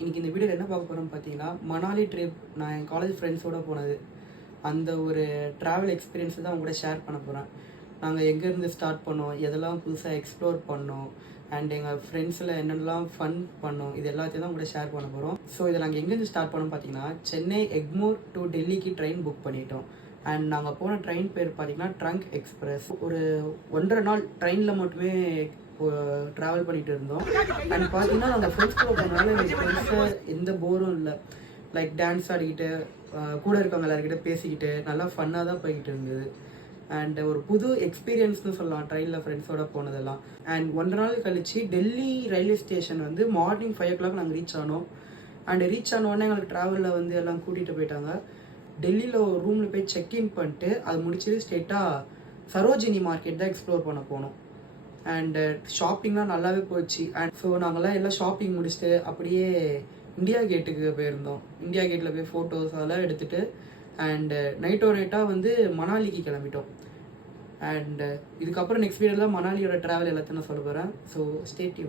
இன்னைக்கு இந்த வீடியோவில் என்ன பார்க்க போகிறோம்னு பார்த்தீங்கன்னா, மணாலி ட்ரிப் நான் என் காலேஜ் ஃப்ரெண்ட்ஸோடு போனது. அந்த ஒரு ட்ராவல் எக்ஸ்பீரியன்ஸை தான் உங்க கூட ஷேர் பண்ண போகிறேன். நாங்கள் எங்கேருந்து ஸ்டார்ட் பண்ணோம், எதெல்லாம் புதுசாக எக்ஸ்ப்ளோர் பண்ணோம், அண்ட் எங்கள் ஃப்ரெண்ட்ஸில் என்னென்னலாம் ஃபன் பண்ணோம், இது எல்லாத்தையும் தான் உங்க கூட ஷேர் பண்ண போகிறோம். ஸோ இதை நாங்கள் எங்கேருந்து ஸ்டார்ட் பண்ணோம் பார்த்தீங்கன்னா, சென்னை எக்மோர் டு டெல்லிக்கு ட்ரெயின் புக் பண்ணிட்டோம். அண்ட் நாங்கள் போன ட்ரெயின் பேர் பார்த்தீங்கன்னா ட்ரங்க் எக்ஸ்பிரஸ். ஒரு 1.5 நாள் ட்ரெயினில் மட்டுமே ட்ராவல் பண்ணிட்டு இருந்தோம். அண்ட் பார்த்தீங்கன்னா நாங்கள் ஃப்ரெண்ட்ஸ் கூட போனாலும் எங்களுக்கு ஃப்ரெண்ட்ஸை எந்த போரும் இல்லை. லைக் டான்ஸ் ஆடிக்கிட்டு கூட இருக்கவங்க எல்லாருக்கிட்ட பேசிக்கிட்டு நல்லா ஃபன்னாக தான் போய்கிட்டு இருந்தது. அண்ட் ஒரு புது எக்ஸ்பீரியன்ஸ்னு சொல்லலாம் ட்ரெயினில் ஃப்ரெண்ட்ஸோட போனதெல்லாம். அண்ட் 1.5 நாள் கழிச்சு டெல்லி ரயில்வே ஸ்டேஷன் வந்து மார்னிங் 5 o'clock நாங்கள் ரீச் ஆனோம். அண்ட் ரீச் ஆனோடனே எங்களுக்கு ட்ராவலில் வந்து எல்லாம் கூட்டிகிட்டு போயிட்டாங்க. டெல்லியில் ஒரு ரூமில் போய் செக்இன் பண்ணிட்டு அது முடிச்சுட்டு ஸ்ட்ரெயிட்டாக சரோஜினி மார்க்கெட் தான் எக்ஸ்ப்ளோர் பண்ண போனோம். அண்டு ஷாப்பிங்லாம் நல்லாவே போச்சு. அண்ட் ஸோ நாங்கள்லாம் எல்லாம் ஷாப்பிங் முடிச்சுட்டு அப்படியே இந்தியா கேட்டுக்கு போயிருந்தோம். இந்தியா கேட்டில் போய் ஃபோட்டோஸ் அதெல்லாம் எடுத்துகிட்டு அண்டு நைட்டாக வந்து மணாலிக்கு கிளம்பிட்டோம். அண்டு இதுக்கப்புறம் நெக்ஸ்ட் வீடியோவில் மணாலியோட ட்ராவல் எல்லாத்தையும் நான் சொல்ல போகிறேன். So stay tune.